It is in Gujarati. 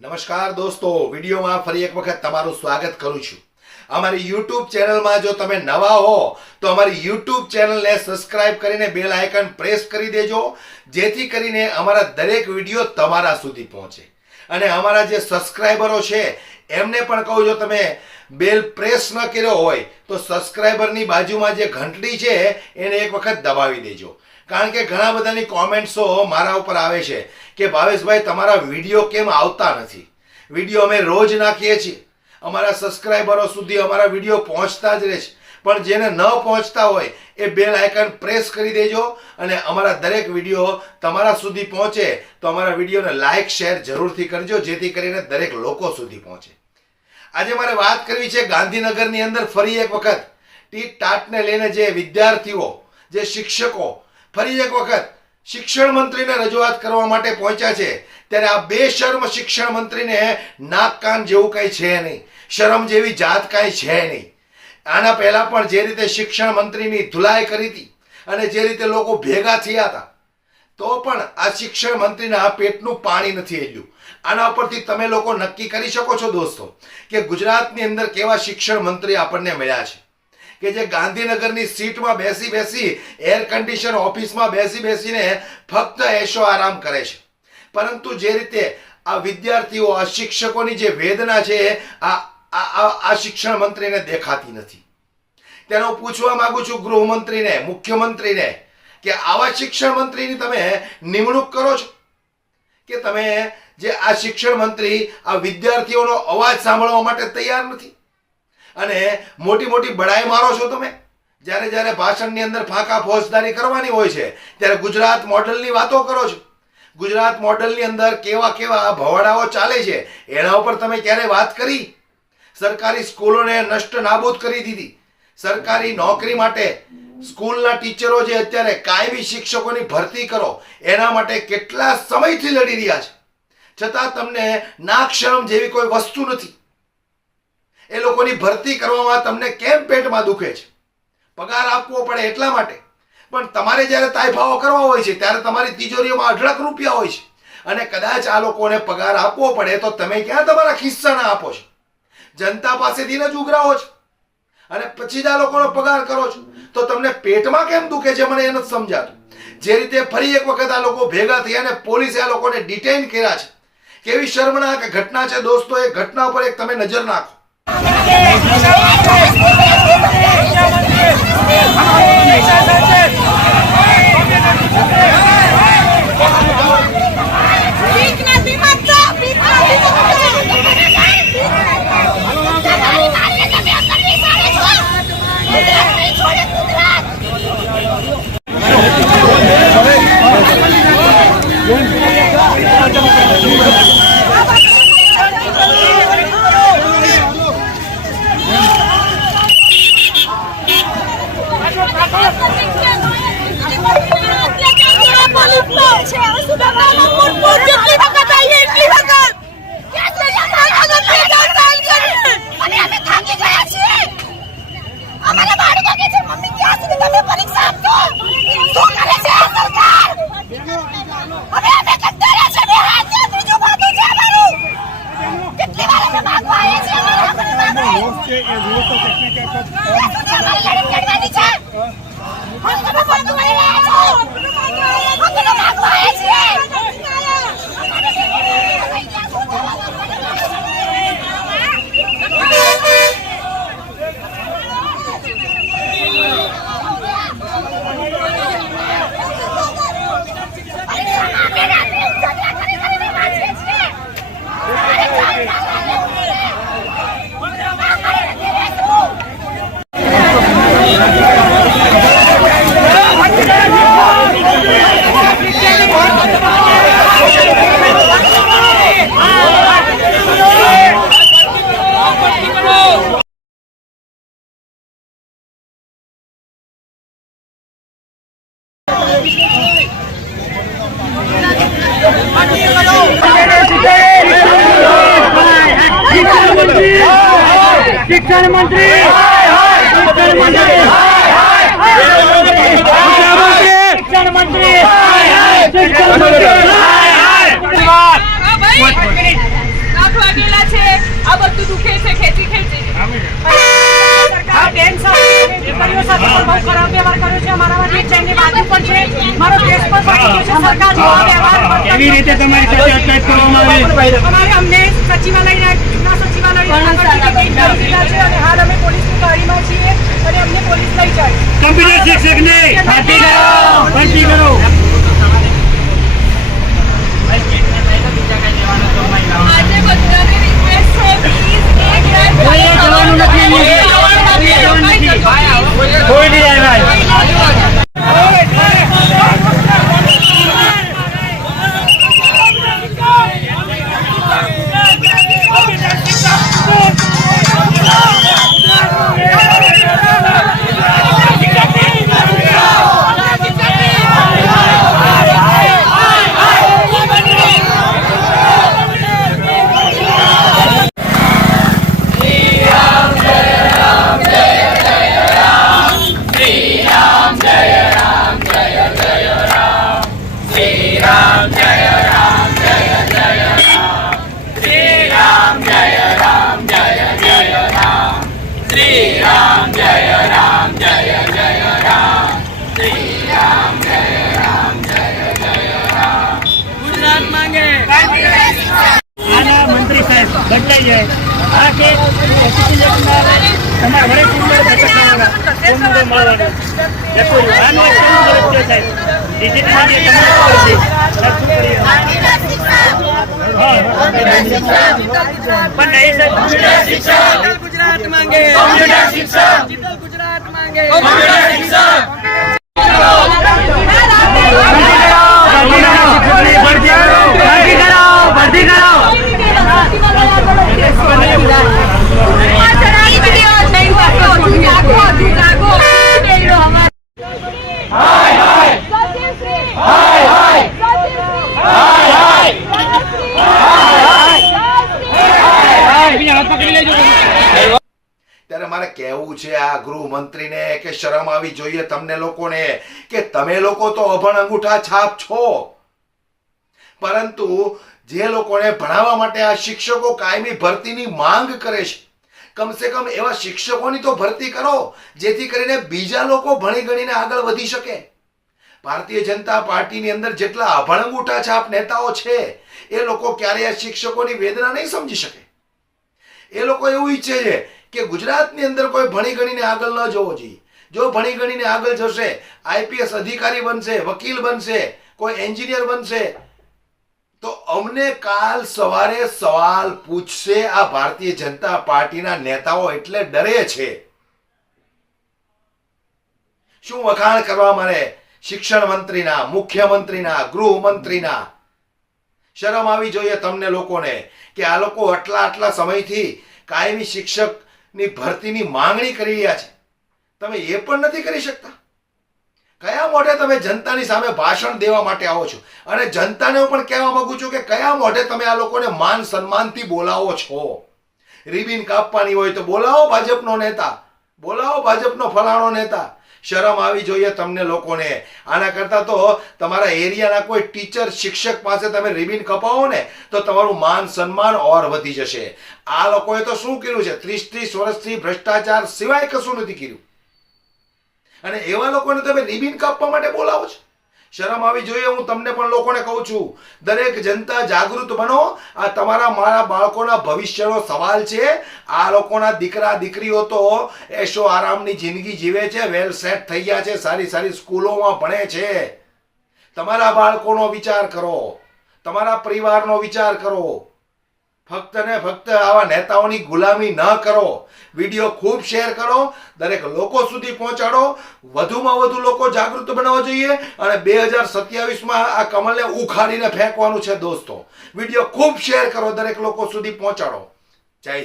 નમસ્કાર દોસ્તો, વિડીયોમાં ફરી એક વખત તમારું સ્વાગત કરું છું। અમારી YouTube ચેનલમાં જો તમે નવા હો તો અમારી YouTube ચેનલને સબસ્ક્રાઇબ કરીને બેલ આઇકન પ્રેસ કરી દેજો, જેથી કરીને અમારા દરેક વિડીયો તમારા સુધી પહોંચે। અને અમારા જે સબસ્ક્રાઇબરો છે એમને પણ કહું, જો તમે બેલ પ્રેસ ન કર્યો હોય તો સબસ્ક્રાઇબરની બાજુમાં જે ઘંટડી છે એને એક વખત દબાવી દેજો, કારણ કે ઘણા બધાની કોમેન્ટ્સો મારા ઉપર આવે છે કે ભાવેશભાઈ તમારા વિડીયો કેમ આવતા નથી। વિડીયો અમે રોજ નાખીએ છીએ, અમારા સબસ્ક્રાઇબરો સુધી અમારા વિડીયો પહોંચતા જ રહે છે, પણ જેને ન પહોંચતા હોય એ બેલ આઇકન પ્રેસ કરી દેજો અને અમારા દરેક વિડીયો તમારા સુધી પહોંચે તો અમારા વિડીયોને લાઇક શેર જરૂરથી કરજો, જેથી કરીને દરેક લોકો સુધી પહોંચે। આજે મારે વાત કરવી છે ગાંધીનગરની અંદર ફરી એક વખત ટીટ ટાટને લઈને જે વિદ્યાર્થીઓ, જે શિક્ષકો ફરી એક વખત શિક્ષણ મંત્રીને રજૂઆત કરવા માટે પહોંચ્યા છે, ત્યારે આ બેશરમ શિક્ષણ મંત્રીને નાક કાન જેવું કંઈ છે નહીં, શરમ જેવી જાત કાંઈ છે નહીં। આના પહેલા પણ જે રીતે શિક્ષણ મંત્રીની ધુલાઈ કરી હતી અને જે રીતે લોકો ભેગા થયા હતા, તો પણ આ શિક્ષણ મંત્રીના આ પેટનું પાણી નથી હેલ્યું। આના ઉપરથી તમે લોકો નક્કી કરી શકો છો દોસ્તો કે ગુજરાતની અંદર કેવા શિક્ષણ મંત્રી આપણને મળ્યા છે, કે જે ગાંધીનગરની સીટમાં બેસી બેસી એર કન્ડિશન ઓફિસમાં બેસી બેસીને ફક્ત એશો આરામ કરે છે, પરંતુ જે રીતે આ વિદ્યાર્થીઓ, આ શિક્ષકોની જે વેદના છે આ શિક્ષણ મંત્રીને દેખાતી નથી। તેનો પૂછવા માંગુ છું ગૃહમંત્રીને, મુખ્યમંત્રીને કે આવા શિક્ષણ મંત્રીની તમે નિમણૂક કરો છો કે તમે જે આ શિક્ષણ મંત્રી આ વિદ્યાર્થીઓનો અવાજ સાંભળવા માટે તૈયાર નથી અને મોટી મોટી બડાઈ મારો છો તમે। જ્યારે જ્યારે ભાષણની અંદર ફાંકા ફોજદારી કરવાની હોય છે ત્યારે ગુજરાત મોડલની વાતો કરો છો। ગુજરાત મોડલની અંદર કેવા કેવા ભવાડાઓ ચાલે છે એના ઉપર તમે ક્યારે વાત કરી? સરકારી સ્કૂલોને નષ્ટ નાબૂદ કરી દીધી। સરકારી નોકરી માટે સ્કૂલના ટીચરો જે અત્યારે કાયમી શિક્ષકોની ભરતી કરો એના માટે કેટલા સમયથી લડી રહ્યા છે, છતાં તમને નાક શરમ જેવી કોઈ વસ્તુ નથી। એ લોકોની ભરતી કરવામાં તમને કેમ પેટમાં દુખે છે? પગાર આપવો પડે એટલા માટે, પણ તમારે જ્યારે તાયફાઓ કરવા હોય છે ત્યારે તમારી તિજોરીઓમાં અઢળક રૂપિયા હોય છે અને કદાચ આ લોકોને પગાર આપવો પડે તો તમે ક્યાં તમારા ખિસ્સાના આપો છો? જનતા પાસેથી જ ઉઘરાવો છો અને પછી જ આ લોકોનો પગાર કરો છો, તો તમને પેટમાં કેમ દુખે છે મને એ નથી સમજાતું। જે રીતે ફરી એક વખત આ લોકો ભેગા થયા અને પોલીસે આ લોકોને ડિટેઇન કર્યા છે, કેવી શર્મનાક ઘટના છે દોસ્તો। એ ઘટના ઉપર એક તમે નજર નાખો। शिक्षण मंत्री માથું દુખે છે ખેંચી ખેંચી. સરકાર બેન સાથે દીકરીઓ સાથે પણ બહુ ખરાબ વ્યવહાર કર્યો છે. અમારામાંથી એક બેનની બાજુ પણ છે. મારો કેસ પણ પડી ગયો છે. સરકાર જેવો વ્યવહાર કેવી રીતે તમારી સાથે અટકાયત કરવામાં આવી? અમારે અમને સચિવાલયના જૂના સચિવાલયના આગળથી ટિકિટ કરી દીધા છે અને હાલ અમે પોલીસની ગાડીમાં છીએ અને અમને પોલીસ લઈ જાય. કમ્પ્યુટર શિક્ષકને ભરતી કરો, ભરતી કરો. આજે બધાને રિક્વેસ્ટ છે પ્લીઝ એક રાત કોઈએ જવાનું નથી. કોઈ નહીં આવ્યા. આના મંત્રી સાહેબ બદલાઈ જાય. આ કે તમારા વડે સુંદર બેઠક કરવાના, સુંદર મળવાનું. આનો એક સુંદર રસ્તો સાહેબ. ડિજિટલ જે તમારે છે, શું કરીએ? હા, પણ નહીં સાહેબ. ગુજરાત માંગે ગુજરાત માંગે ત્યારે મારે કહેવું છે આ ગૃહમંત્રીને કે શરમ આવી જોઈએ તમને લોકોને કે તમે લોકો તો અભણ અંગૂઠા છાપ છો, પરંતુ જે લોકોને ભણાવવા માટે આ શિક્ષકો કાયમી ભરતીની માંગ કરે છે, કમસે કમ એવા શિક્ષકોની તો ભરતી કરો જેથી કરીને બીજા લોકો ભણી ગણીને આગળ વધી શકે. ભારતીય જનતા પાર્ટીની અંદર જેટલા અભણ અંગૂઠા છાપ નેતાઓ છે એ લોકો ક્યારેય આ શિક્ષકોની વેદના નહીં સમજી શકે. એ લોકો એવું ઈચ્છે છે કે ગુજરાતની અંદર કોઈ ભણી ગણીને આગળ ન જવો જોઈએ. જો ભણી ગણીને આગળ જશે, આઈપીએસ અધિકારી બનશે, વકીલ બનશે, કોઈ એન્જિનિયર બનશે, તો અમને કાલ સવારે સવાલ પૂછશે આ ભારતીય જનતા પાર્ટીના નેતાઓ એટલે ડરે છે. શું વખાણ કરવા મારે શિક્ષણ મંત્રીના, મુખ્યમંત્રીના, ગૃહમંત્રીના? શરમ આવી જોઈએ તમને લોકોને કે આ લોકો આટલા સમયથી કાયમી શિક્ષકની ભરતીની માંગણી કરી રહ્યા છે, તમે એ પણ નથી કરી શકતા. કયા મોઢે તમે જનતાની સામે ભાષણ દેવા માટે આવો છો? અને જનતાને હું પણ કહેવા માંગુ છું કે કયા મોઢે તમે આ લોકોને માન સન્માનથી બોલાવો છો? રિબિન કાપવાની હોય તો બોલાવો ભાજપનો નેતા, બોલાવો ભાજપનો ફલાણો નેતા. શરમ આવી જોઈએ તમને લોકોને. આના કરતા તો તમારા એરિયાના કોઈ ટીચર, શિક્ષક પાસે તમે રિબિન કપાવો ને તો તમારું માન સન્માન ઓર વધી જશે. આ લોકોએ તો શું કર્યું છે? 30 વર્ષથી ભ્રષ્ટાચાર સિવાય કશું નથી કર્યું, અને એવા લોકોને તમે રિબિન કાપવા માટે બોલાવો છો. શરમ આવી જોઈએ. હું તમને પણ લોકોને કહું છું, દરેક જનતા જાગૃત બનો. આ તમારા મારા બાળકોના ભવિષ્યનો સવાલ છે. આ લોકોના દીકરા દીકરીઓ તો એશો આરામની જિંદગી જીવે છે, વેલ સેટ થઈ ગયા છે, સારી સારી સ્કૂલોમાં ભણે છે. તમારા બાળકોનો વિચાર કરો, તમારા પરિવારનો વિચાર કરો. ફક્ત ને ફક્ત આવા નેતાઓની ગુલામી ન કરો. વિડીયો ખૂબ શેર કરો, દરેક લોકો સુધી પહોંચાડો. વધુમાં વધુ લોકો જાગૃત બનાવવા જોઈએ અને 2027માં આ કમલને ઉખાડીને ફેંકવાનું છે દોસ્તો. વિડીયો ખૂબ શેર કરો, દરેક લોકો સુધી પહોંચાડો.